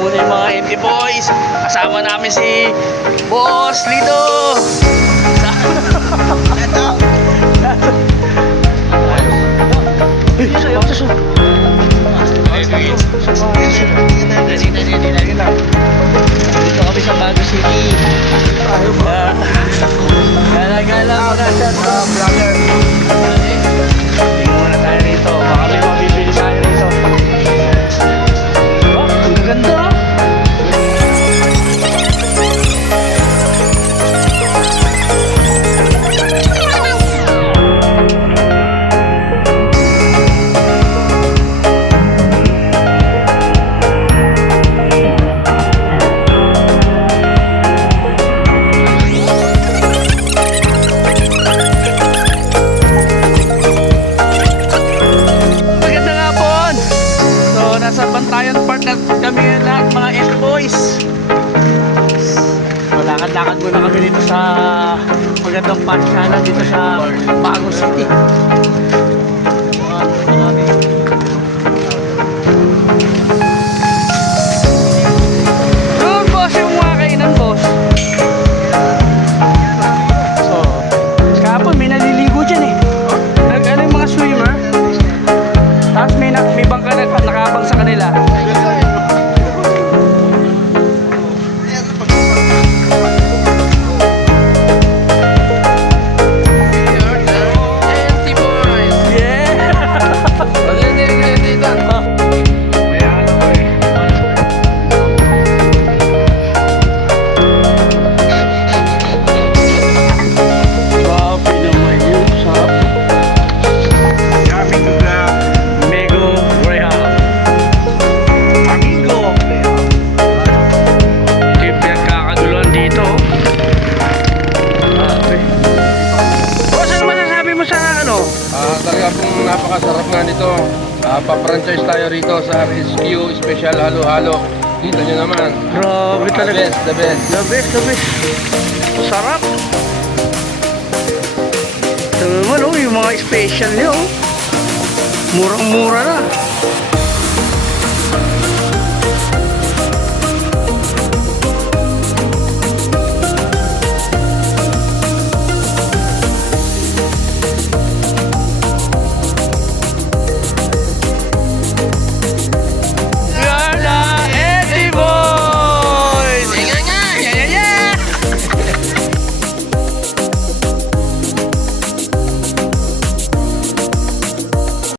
muna yung mga MD boys. Kasama namin si Boss Lito. Dito kami sa Baguio City. Gala-gala muna siya sa vlogger. Tingnan muna tayo rito. Baka may mabibili tayo rito. Oh, ang gaganda. Nasa Bantayan Park na kami lahat mga F-boys. So, lakad-lakad muna kami dito sa magandang pansyalan dito sa Baguio City. Doon boss yung mga kainan boss. So, kahapon may naliligo dyan eh. Ano yung mga swimmer? Tapos may bangka na nakabang sa kanila. Talaga pong napakasarap nga nito. Pa-franchise tayo rito sa RSQ Special Halo-Halo. Kita nyo naman. Grabe talaga. The best. The best, the best. Sarap. Ito naman oh, yung mga special nyo. Murang-mura na.